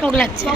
টক লাগছে।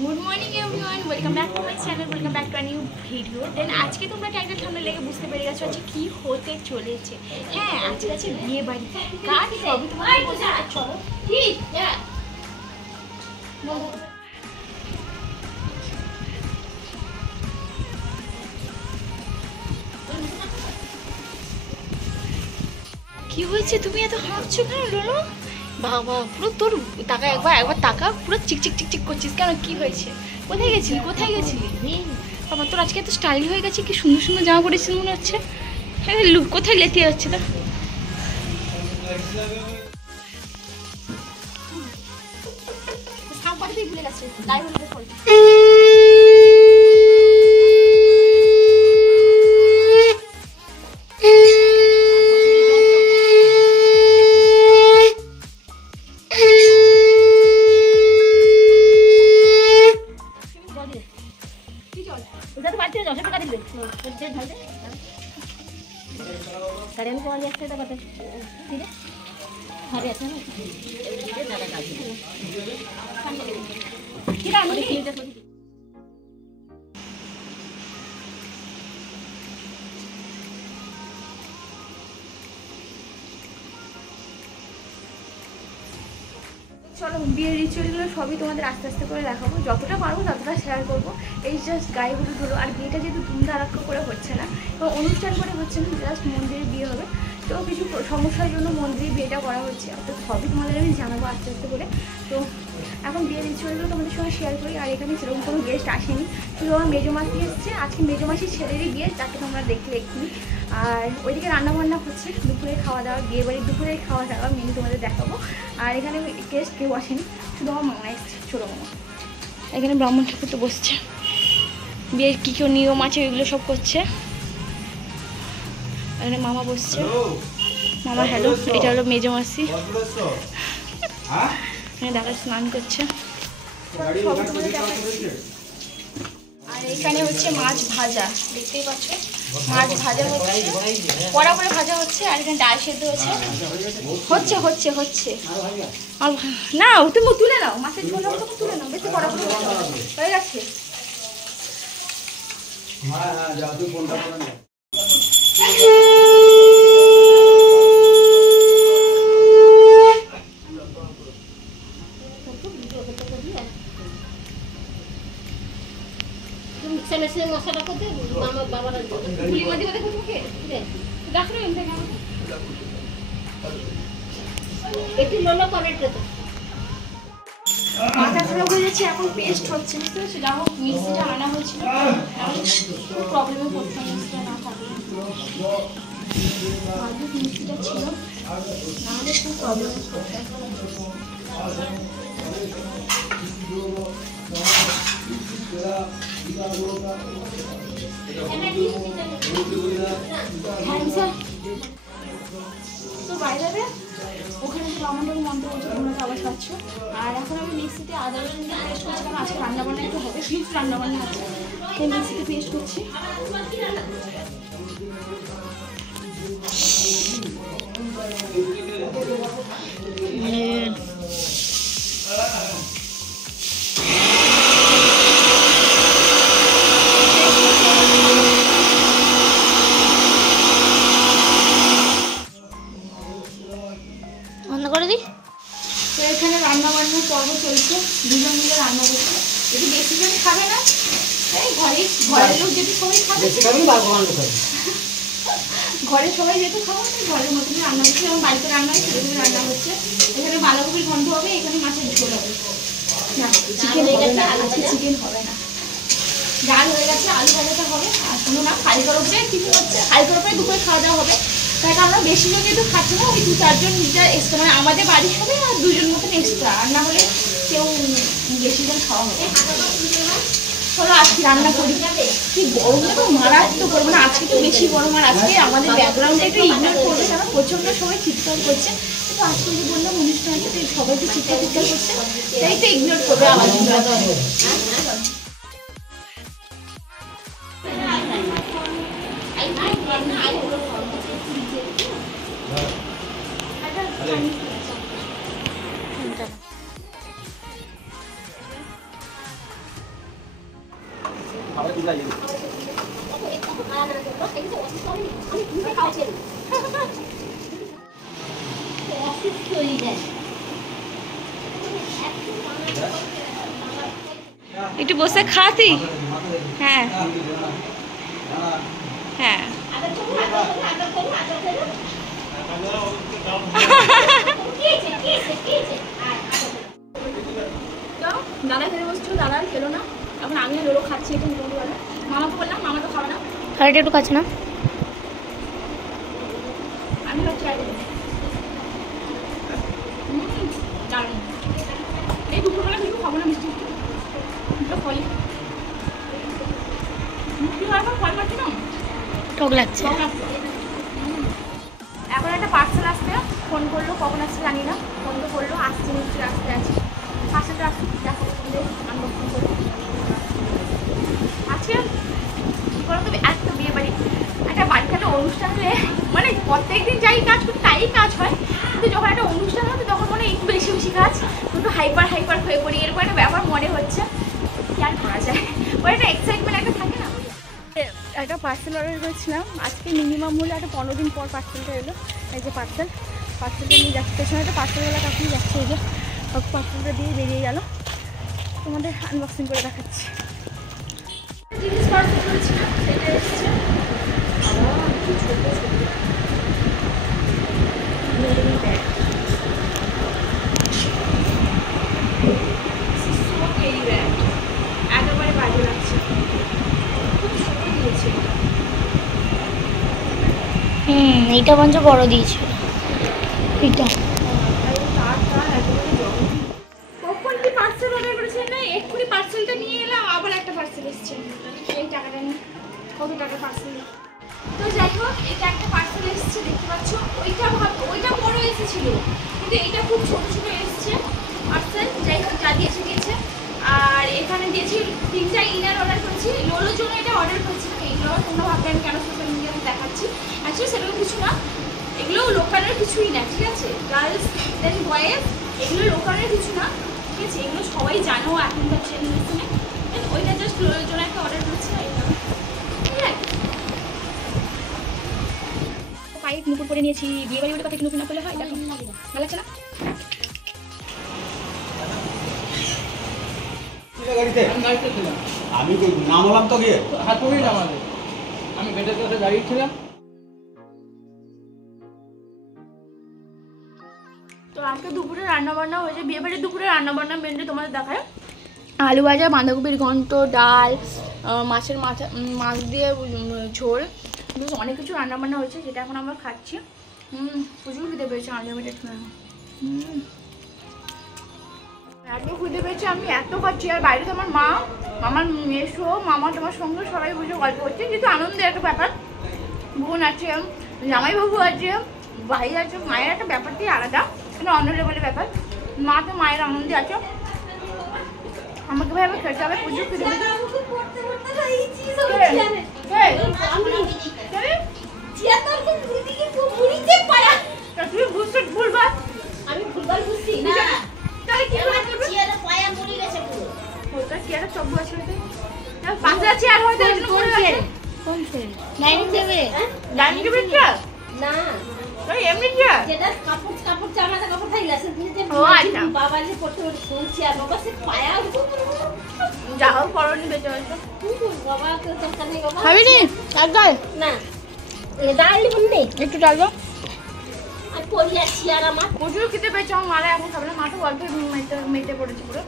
Good morning everyone, welcome back to my channel, welcome back to a new video. Then আজকে তোমরা title thumbnail লেগে বুঝতে পেরে গেছো আজকে কী হতে চলেছে। হ্যাঁ, আজকে আছে বিয়ে বাড়ি। কার সবই তোমার বলছে। চলো ঠিক কি হয়েছে? তুমি এত হাঁটছো কেন লোলো? বাবা পুরো তোর টাকা একবার টাকা পুরো চিকচিক চিকচিক করছিস কেন? কি হয়েছে? কোথায় গেছিলি? কোথায় গেছিলি? বাবা তোর আজকে এত স্টাইল হয়ে গেছে, কি সুন্দর সুন্দর জামা পরেছিস মনে হচ্ছে। হ্যাঁ, কোথায় লেতে যাচ্ছে তা? ভুলে গেছে কারেন্ট পাওয়া যাচ্ছে তো কথা ঠিক আছে ঘরে আছে না ঠিক আছে। চলো বিয়ের রিচুয়ালগুলো সবই তোমাদের আস্তে আস্তে করে দেখাবো, যতটা পারবো ততটা শেয়ার করবো। এই জাস্ট গায়ে হলুদ হলো, আর বিয়েটা যেহেতু ধুমধারাক্ক করে হচ্ছে না এবং অনুষ্ঠান করে হচ্ছে না, জাস্ট মন্দিরে বিয়ে হবে, তো কিছু সমস্যার জন্য মন্দিরে বিয়েটা করা হচ্ছে। তো সবই তোমাদের আমি জানাবো আস্তে আস্তে করে। তো এখন বিয়ের রিচুয়ালগুলো তোমাদের সঙ্গে শেয়ার করি। আর এখানে সেরকম কোনো গেস্ট আসেনি, শুধু আমার মেজো মাসি এসছে। আজকে মেজো মাসির ছেলেরই বিয়ে, যাকে তোমরা দেখলে এক্ষুনি। আর ওইদিকে রান্নাবান্না হচ্ছে, দুপুরের খাওয়া দাওয়া, বিয়ে বাড়ির দুপুরের খাওয়া দাওয়া মেনু তোমাদের দেখাবো। আর এখানে গেস্ট কেউ আসেনি, শুধু আমার মামা এসছে, ছোটো মামা। এখানে ব্রাহ্মণ ঠাকুর তো বসছে, বিয়ের কী কেউ নিয়ম আছে ওইগুলো সব করছে। এখানে মামা বসছে, মামা হ্যালো। এটা হলো মেজো মাসি, এখানে দাদা স্নান করছে। আর এখানে হচ্ছে মাছ ভাজা, দেখতেই পাচ্ছ মাছ ভাজা হচ্ছে, কড়া করে ভাজা হচ্ছে। আর এখানে ডাল সেদ্ধ হচ্ছে হচ্ছে হচ্ছে হচ্ছে না, তুমি তুলে নাও, মাছের ঝোল তুমি তুলে নাও, বেশি কড়া করে হয়ে গেছে। মশলাটা করতে বাবারা একটু লোলো করে মাথা খারাপ হয়ে যাচ্ছে, এখন পেস্ট হচ্ছে, বুঝতে পারছি। যা হোক মিক্সিটা আনা হয়েছিল, প্রবলেমে পড়তাম মিক্সিটা না থাকলে। মিক্সিটা ছিল নাহলে খুব প্রবলেমে পড়তাম। তো বাইরে ওখানে যে ব্রাহ্মণটাকে মন্ত্র বলছে, তোমরা তো আবার পাচ্ছ। আর এখন আমি মিক্সিতে আদা রসুন দিয়ে পেস্ট করছি, কারণ আজকে রান্নাবান্না একটু হবে, ফিক্স রান্নাবান্না আছে, সেই মিক্সিতে পেস্ট করছি। তো এখানে রান্নাবান্নার পর্ব চলছে, দুজন মিলে রান্না করছে। যদি বেশি জন খাবে না, এই ঘরের লোক যদি সবাই খাবে, ঘরের সবাই যেহেতু খাবো, ঘরের মতনই রান্না হচ্ছে, এবং বাড়িতে রান্না হয় সেরকমই রান্না হচ্ছে। এখানে বাঁধাকপির গন্ধ হবে, এখানে মাছের ঝোল হবে। না চিকেন হবে না, আজকে চিকেন হবে না। ডাল হয়ে গেছে, আলু ভাজাটা হবে। আর কোনো না, খালি তরফে কিছু হচ্ছে, খালি তরফে দুপুরে খাওয়া দাওয়া হবে। তাই আমরা বেশি জন যেহেতু খাচ্ছি না, ওই 2-4 জন এক্সট্রা, মানে আমাদের বাড়ির হবে আর 2 জন মতন এক্সট্রা, আর না হলে কেউ বেশি জন খাওয়া হবে। চলো আজকে রান্না করি। কি গরমে তো মারাত্মক গরম, মানে আজকে তো বেশি গরম। আর আজকে আমাদের ব্যাকগ্রাউন্ডে একটু ইগনোর করবে, কারণ প্রচণ্ড সবাই চিৎকার করছে। তো আজকে যে বললাম অনুষ্ঠান আছে, তো সবাই তো চিৎকার করছে, তাই তো ইগনোর করবে আওয়াজ। একটু বসে খাতি। হ্যাঁ হ্যাঁ দাদা খেতে বসছিল, দাদা আর খেলো না। এখন আমি লোলো খাচ্ছি একটু মোটামুটি ভালো। মামাকে বললাম, মামা তো খাবে না। হাড়িটা একটু কাছে না, আমি খাচ্ছি আর দারুণ। এই দুপুরবেলা কিন্তু খাবো না মিষ্টি, ফল মিষ্টি হওয়ার পর ফল পাচ্ছি না, টক লাগছে। এখন একটা পার্সেল আসতে ফোন করলো, কখন আসছে জানি না। ফোন তো করলো, আসছে নিশ্চয়ই, আসতে আছে। পার্সেলটা আসছে, দেখো আনবক্সিং করবো। আজকে কী করো তুমি, এত বিয়ে বাড়ি একটা বাড়িখানে অনুষ্ঠান হলে মানে প্রত্যেকদিন যাই কাজ করি তাই কাজ হয়, কিন্তু যখন একটা অনুষ্ঠান হতো তখন মনে একটু বেশি বেশি কাজ, একটু হাইপার হয়ে পড়ি, এরকম একটা ব্যাপার মনে হচ্ছে। কি আর করা যায়, ওর একটা এক্সাইটমেন্ট একটা থাকে না। একটা পার্সেল অর্ডার করেছিলাম আজকে, মিনিমাম হলে একটা 15 দিন পর পার্সেলটা এলো। এই যে পার্সেলটা নিয়ে যাচ্ছে, পেছনে একটা পার্সেলওয়ালা কাকুই যাচ্ছে, এই যে পার্সেলটা দিয়ে বেরিয়ে গেল। তোমাদের আনবক্সিং করে দেখাচ্ছি। জিনিস পার্সেল করেছিলাম, সেটা এসেছে। একেবারে বাজে লাগছে, খুব ছোট দিয়েছে। এইটা বঞ্চ বড় দিয়েছিল এটা। কখন কি পার্সেল অর্ডার করেছেন না, এক্ষুনি পার্সেলটা নিয়ে এলাম, আবার একটা পার্সেল এসছে। এই টাকাটা নিয়ে কত টাকা পার্সেল। তো যাই হোক, এটা একটা পার্সেল এসছে দেখতে পাচ্ছ। ওইটা বড় এসেছিল, কিন্তু এইটা খুব ছোট ছোট এসছে পার্সেল। যাই হোক, যা দিয়েছে। আর এখানে দিয়েছি 3টা ইনার অর্ডার করেছি, লোলোর জন্য এটা অর্ডার করেছিলাম। এইগুলো তোমরা ভাবলে আমি কেন সোশ্যাল মিডিয়াতে দেখাচ্ছি, অ্যাকচুয়ালি সেরকম কিছু না, এগুলো লোকালের কিছুই না, ঠিক আছে। গার্লস দেন বয়েজ, এগুলো লোকালের কিছু না, ঠিক আছে। এগুলো সবাই জানো এখনকার জেনারেশনে। ওইটা জাস্ট লোলোর জন্য একটা অর্ডার করেছিলাম, ঠিক আছে। পাইপ মুকুট করে নিয়েছি, বিয়ে বাড়ি কথা কিনে করলে হয়, দেখো ভালো লাগছে না। আমি নামলাম তো গিয়ে হাত করেই নামালে, আমি বেটার কাছে দাঁড়িয়ে ছিলাম। তো আজকে দুপুরে রান্নাবান্না হয়েছে, বিয়ে বাড়ির দুপুরে রান্নাবান্না মেনলি তোমাদের দেখায়। আলু ভাজা, বাঁধাকপির ঘন্ট, ডাল, মাছের মাছ দিয়ে ঝোল, বেশ অনেক কিছু রান্নাবান্না হয়েছে, সেটা এখন আমরা খাচ্ছি। প্রচুর খিদে পেয়েছে, আনলিমিটেড এত খিদে পেয়েছে, আমি এত খাচ্ছি। আর বাইরে তো আমার মা, আমার মেসো, মামা তোমার সঙ্গে সবাই বসে গল্প করছে, যেহেতু আনন্দের একটা ব্যাপার। বোন আছে, জামাইবাবু আছে, ভাই আছে, মায়ের একটা ব্যাপারটাই আলাদা, এটা অন্য লেভেলের ব্যাপার। মা তো মায়ের আনন্দে আছে, আমাকে ভাই আবার খেতে হবে, প্রচুর খিদে তুমি বুঝতে ভুলবা, আমি ফুটবল বুঝছি না, তাহলে কি করে চেয়ারে পায়া মুড়ি গেছে পুরো। ওটা কি একটা চব্বু আছে, পাঁচটা চেয়ার হয়তো কোন চেয়ারে? কোন চেয়ারে? ডাইনিং টেবিলে? ডাইনিং টেবিল চেয়ার না, ওই এমনি চেয়ার, যেটা কাপড় চামাটা কাপড় থাকলে আছে দিতে। ও আচ্ছা, বাবা যে পড়তে পড়তে শুনছি আর বাবা সে পায়া যা হোক পরনি বেঁচে আছে। বাবা তো দরকার নেই বাবা। খাবি নি এক গাল? না, ডাল বললে একটু ডাল দাও। আর পড়ি আছি আর আমার প্রচুর খেতে পেয়েছে, আমার মারা এখন খাবে না, মাথা অল্প মেটে পড়েছে পুরো।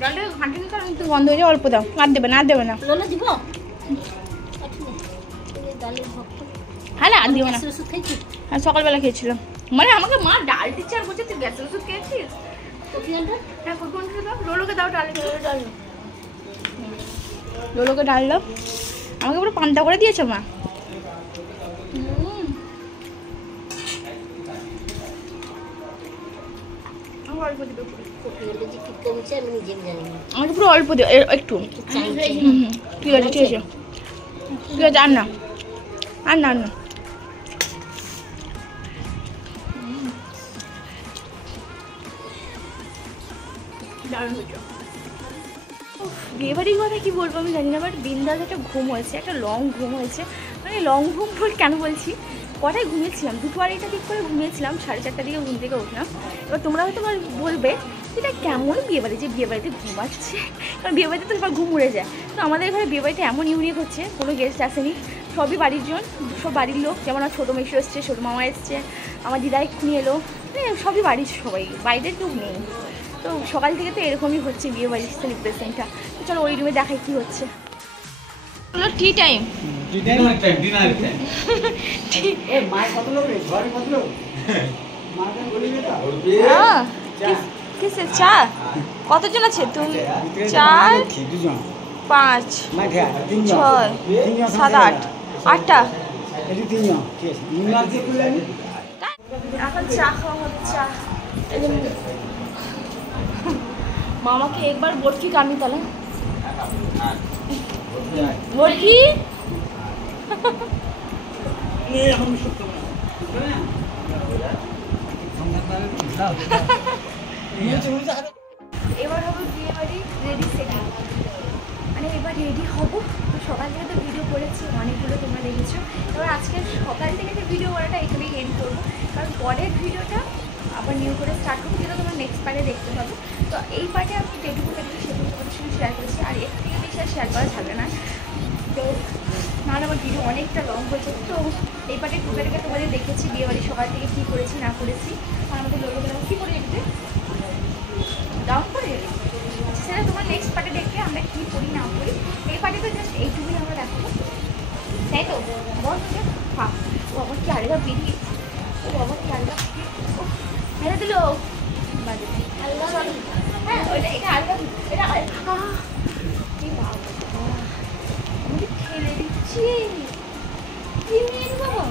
ডালটা ঘাঁটিনি কারণ একটু গন্ধ হয়ে যায়, অল্প দাও, আর দেবে না, আর দেবে না। লোলা দিব ডালের ভক্ত। হ্যাঁ না, আর দিব না। ওষুধ খাইছি হ্যাঁ সকালবেলা খেয়েছিলাম, মানে আমাকে মা ডাল দিচ্ছে আর বলছে তুই গ্যাসের ওষুধ খেয়েছিস। হ্যাঁ কোনটা দাও, লোলোকে দাও, ডাল ডাল লোলোকে ডাল দাও। আমাকে পুরো পান্তা করে দিয়েছে মা। অল্প দিবে, আমি নিজে জানি না। আমাকে পুরো অল্প দিও, একটু। ঠিক আছে ঠিক আছে ঠিক আছে, আর না আর না আর না। বিয়ে বাড়ির কথা কি বলবো আমি জানি না, বাট বিন্দাস একটা ঘুম হয়েছে, একটা লং ঘুম হয়েছে। মানে লং ঘুম কেন বলছি, কটায় ঘুমিয়েছিলাম, 2:30 দিক করে ঘুমিয়েছিলাম, 4:30 দিকে ঘুম থেকে উঠলাম। এবার তোমরা হয়তো বলবে এটা কেমন বিয়েবাড়ি, যে বিয়েবাড়িতে ঘুমাচ্ছে, কারণ বিয়েবাড়িতে তো এবার ঘুম উড়ে যায়। তো আমাদের ঘরে বিয়েবাড়িটা এমন ইউনিক হচ্ছে, কোনো গেস্ট আসেনি, সবই বাড়ির জন, সব বাড়ির লোক, যেমন আমার ছোটো মেশো এসছে, ছোটো মামা এসছে, আমার দিদা এক্ষুনি এলো, সবই বাড়ির সবাই, বাইরের কেউ নেই। তো সকাল থেকে তো এরকমই হচ্ছে বিয়েবাড়ির সেলিব্রেশনটা। তো চলো ওই রুমে দেখাই কী হচ্ছে। হলো টি টাইম। কিসে চা কতজন আছে? তুমি 4 5 6 7 8 8টা। এখন চা খাওয়া হচ্ছে। মামাকে একবার বটকি কামি তাহলে বটকি এবার হবো বিয়ে বাড়ি রেডি সেটিং, মানে এবার রেডি হবো। তো সকাল থেকে তো ভিডিও করেছি অনেকগুলো, তোমরা দেখেছো। এবার আজকে সকাল থেকে যে ভিডিও করাটা এখানেই এন্ড করবো, কারণ পরের ভিডিওটা আবার নিউ করে স্টার্ট করবো, যেটা তোমরা নেক্সট পার্টে দেখতে পাবো। তো এই পার্টে আমি যেটুকু দেখেছি সেটুকু তোমাদের সঙ্গে শেয়ার করেছি, আর এর থেকে বেশি আর শেয়ার করা যাবে না। তো নাহলে আমার ভিডিও অনেকটা লং হয়েছে। তো এই পার্টে টুকাটাকে তোমাদের দেখেছি বিয়েবাড়ি সকাল থেকে কী করেছি না করেছি, আর আমাদের লোকগুলো কী করে যেতে ডাউন করে সেটা তোমার নেক্সট পার্টে দেখবে আমরা কী করি না করি। এই পার্টে তো জাস্ট এইটুকুই আমরা দেখাবো, তাই তো বল হ্যাঁ। ও আমার কি আরেকটা বেরিয়ে, ও বাবা কি আরেকটা মেরে দিল বাজে। হ্যাঁ ওইটা এটা আরেকটা, এটা আমাকে ঠেলে দিচ্ছি। কি মেয়ে বাবা